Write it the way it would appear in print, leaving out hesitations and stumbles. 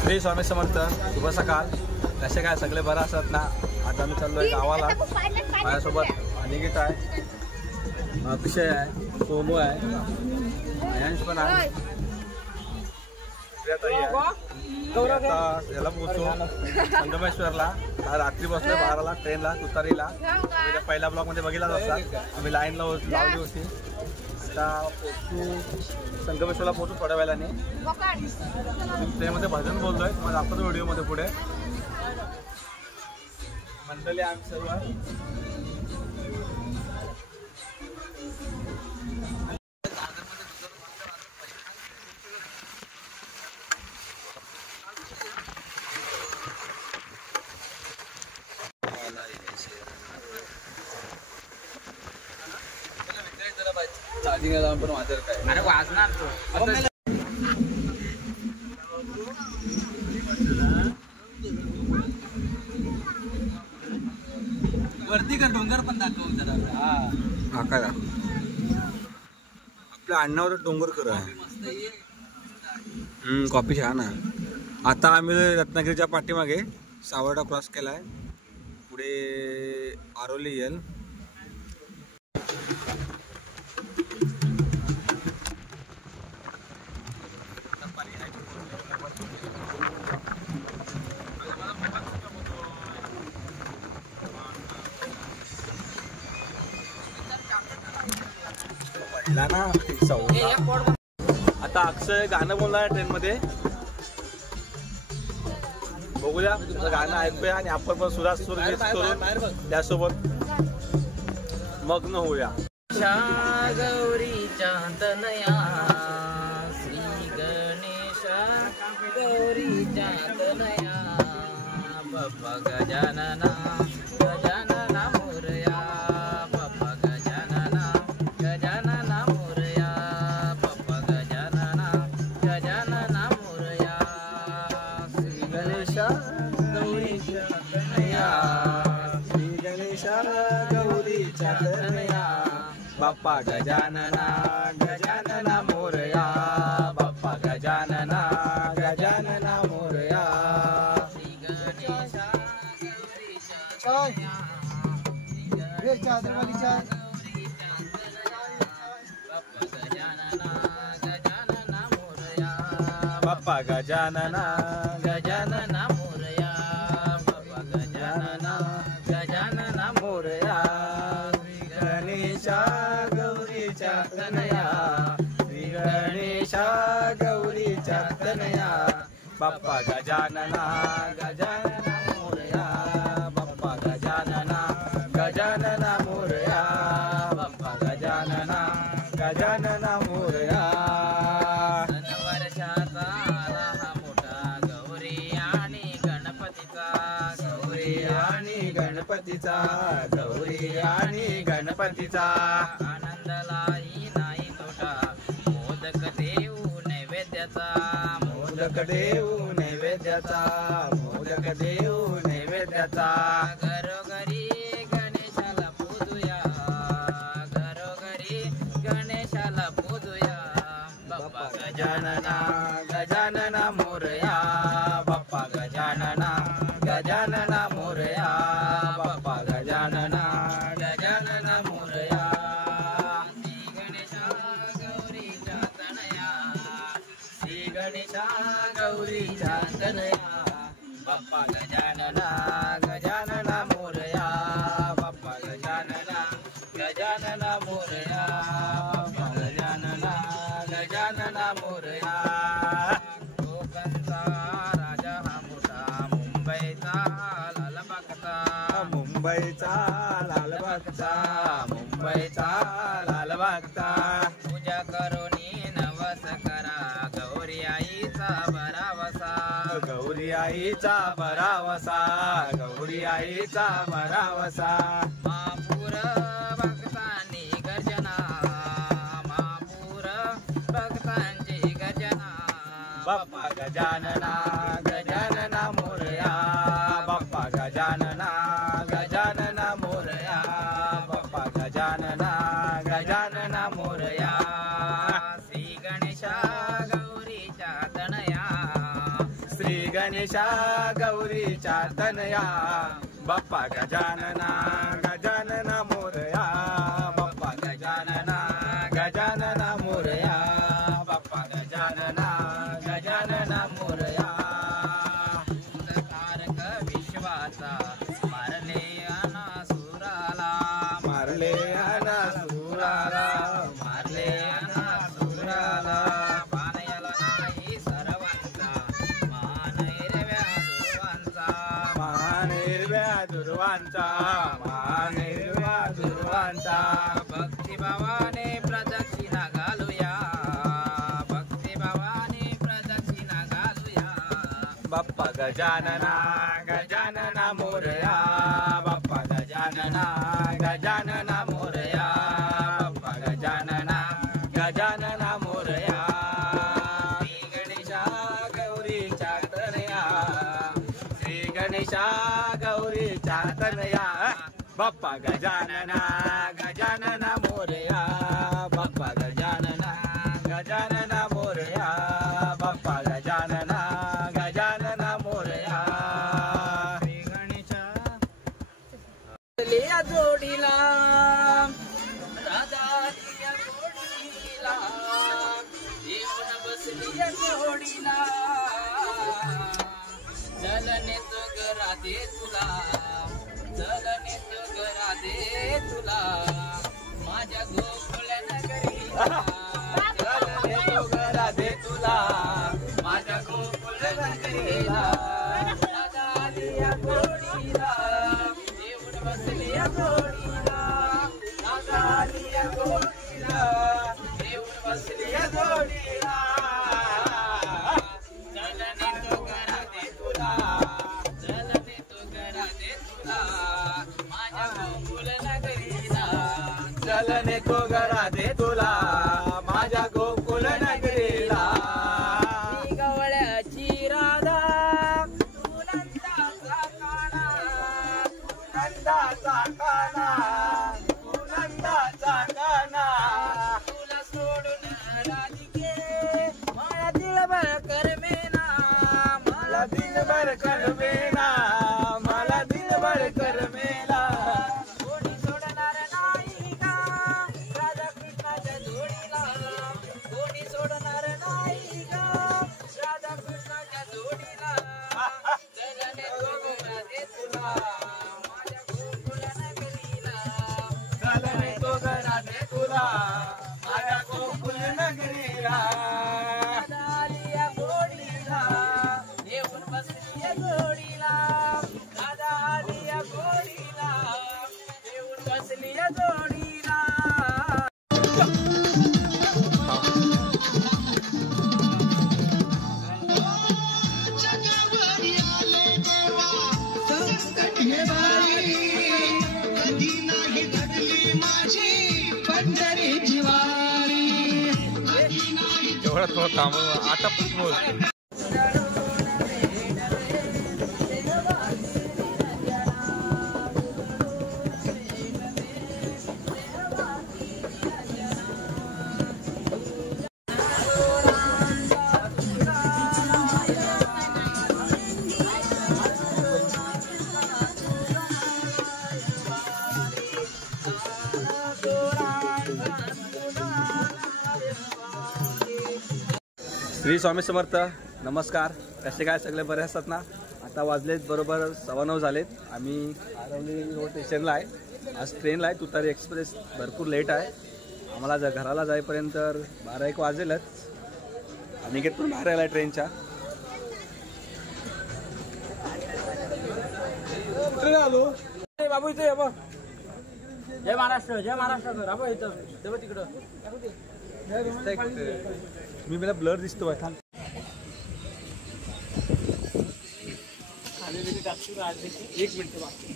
श्री स्वामी समर्थ. शुभ सकाळ. कसे काय सगळे बरं असतात ना. आज आम्ही चाललोय गावाला. माझ्यासोबत अनिकेत आहे, अक्षय आहे, सोमू आहे, अयांश पण आहे. आता याला पोहोचू संगमेश्वरला. रात्री बसलो 12ला ट्रेनला तुतारीला. पहिल्या ब्लॉक मध्ये बघितलाच असता. आम्ही लाईनला लावली होती. आता पोहोचू संगमेश्वरला पोहोचू थोड्या वेळाने. ट्रेनमध्ये भजन बोलतोय तुम्हाला दाखवतो व्हिडिओमध्ये पुढे. मंडळी आम्ही सर्व चार्जिंग जाऊन पण वाजर काय. अरे वाजणार तो वरती का डोंगर पण दाखव जरा. हा काय आपल्या अण्णावर डोंगर खरं आहे. कॉफी छान आहे. आता आम्ही रत्नागिरीच्या पाठीमागे सावर्डा क्रॉस केलाय. पुढे आरोली येईल. आता अक्षय गाणं बोलणार आहे ट्रेन मध्ये. बघूया गाणं ऐकूया आणि आपण पण सुरात सूर करून त्यासोबत मग्न होऊया. गौरीच्या तनया श्री गणेश गौरीच्या तनया बाप्पा गजानना गजानना मोरया बाप्पा गजानना गजानना मोरया बाप्पा गजानना गजानना मोरया श्री गणेश गौरीच्या तनया श्री गणेश गौरीच्या तनया बाप्पा गजानना गजानना मोरया बाप्पा गजानना गजानना मोरया श्री गणेश बाप्पा गजानना गजानना मोरया बाप्पा गजानना गजानना मोरया श्री गणेश गौरीच्या तनया श्री गणेश गौरीच्या तनया बाप्पा गजानना गजानना मोरया बाप्पा गजानना गजानना मोरया बाप्पा गजानना गजानना मोरया. वर्षाचा आला हा मोठा गौरी आणि गणपतीचा गौरी आणि गणपतीचा गौरी आणि गणपतीचा आनंदलाही नाही तोटा मोदक देऊ नैवेद्याचा मोदक देऊ नैवेद्याचा मोदक देऊ नैवेद्याचा घरोघरी गणेशाला पूजूया घरोघरी गणेशाला पूजूया बाप्पा गजानना गजानना मोरया बाप्पा गजानना गजानना मोरया बाप्पा गजानना गजानना मोरया श्री गणेशा गौरीच्या तनया श्री गणेशा गौरीच्या तनया बाप्पा गजानना गजानना मोरया बाप्पा गजानना गजानना मोरया बाप्पा गजानना गजानना मोरया. कोकणचा राजा हा मोठा मुंबईचा लालबागचा मुंबईचा लालबागचा मुंबईचा लालबागचा पूजा करोनी नवस करा गौरी आईचा बरावसा गौरी आईचा बरावसा गौरी आईचा बरावसा. महापूर भक्तांनी गर्जना महापूर भक्तांची गर्जना बाप्पा गजानना गजानना मोरया बाप्पा गजानना गजानना मोरया बाप्पा गजानना गजानना मोरया श्री गणेशा गौरीच्या तनया श्री गणेशा गौरीच्या तनया बाप्पा गजानना गजानना मोरया बाप्पा गजानना गजानना मोरया बाप्पा गजानना गजानना मोरया तारक विश्वाचा मारले अनासुराला मारले अनासुराला मारले अनासुराला पानयाला नाही सर्वांचा मानैर्व्या दुर्वांचा मानैर्व्या दुर्वांचा भक्तिभावाने प्रदक्षिणा घालूया भक्तिभावाने प्रदक्षिणा घालूया बाप्पा गजानना गजानना मोरया बाप्पा गजानना गजानना मोरया बाप्पा गजानना गजानना मोरया श्री गणेशा गौरीच्या तनया श्री गणेशा गौरीच्या तनया बाप्पा गजानना गजानना मोरया बाप्पा गजानना गजानना मोरया बाप्पा गजानना गजानना मोरया श्री गणेशा लिया जोडीला राधा लिया जोडीला येऊन बसलिया जोडीला चलने तो गरा दे तुला चलने तो गरा दे तुला माझ्या गोकुळ नगरीला चलने तो गरा दे तुला माझ्या गोकुळ नगरीला राधा लिया जोडीला येऊन बसलिया जोडीला राधा लिया जोडीला येऊन बसलिया जोडीला चलने तो गरा दे तुला चलने तो गरा दे तुला माझ्या गोकुळ नगरीला चलने तो गरा दे तुला माझ्या गोकुळ नगरीला गवळ्याची राधा तू नंदाचा काना नंदाचा काना तू नंदाचा काना तुला सोडून राधिके मला दिलभर करमेना मला दिलभर करमेना मला दिलभर करमेना कोणी सोडणार नाही का राधा कृष्णाच्या जोडीला कोणी सोडणार नाही का राधा कृष्णाच्या जोडीला चलने तो गरा दे तुला माझ्या गोकुळ नगरीला चलने तो गरा दे तुला माझ्या गोकुळ नगरीला राधा लिया गोडीला येऊन बसलिया जोडीला राधा लिया गोडीला येऊन बसलिया जोडीला एवढा थोडा थांब आता पण बोल श्री स्वामी समर्थ. नमस्कार. कसे काय सगळे बरे असतात ना. आता वाजलेत बरोबर 9:15 झालेत. आम्ही आरवली रोड स्टेशनला आहे. आज ट्रेनला आहे. तुतारी एक्सप्रेस भरपूर लेट आहे. आम्हाला घराला जाईपर्यंत 12-1 वाजेलच. अनिकेत पण बाहेर आला ट्रेनच्या. आलो बाबू इथे जय महाराष्ट्र जय महाराष्ट्र बाबा इथं तेव्हा तिकडं मी मला ब्लर दिसतो आहे. एक मिनिट बाकी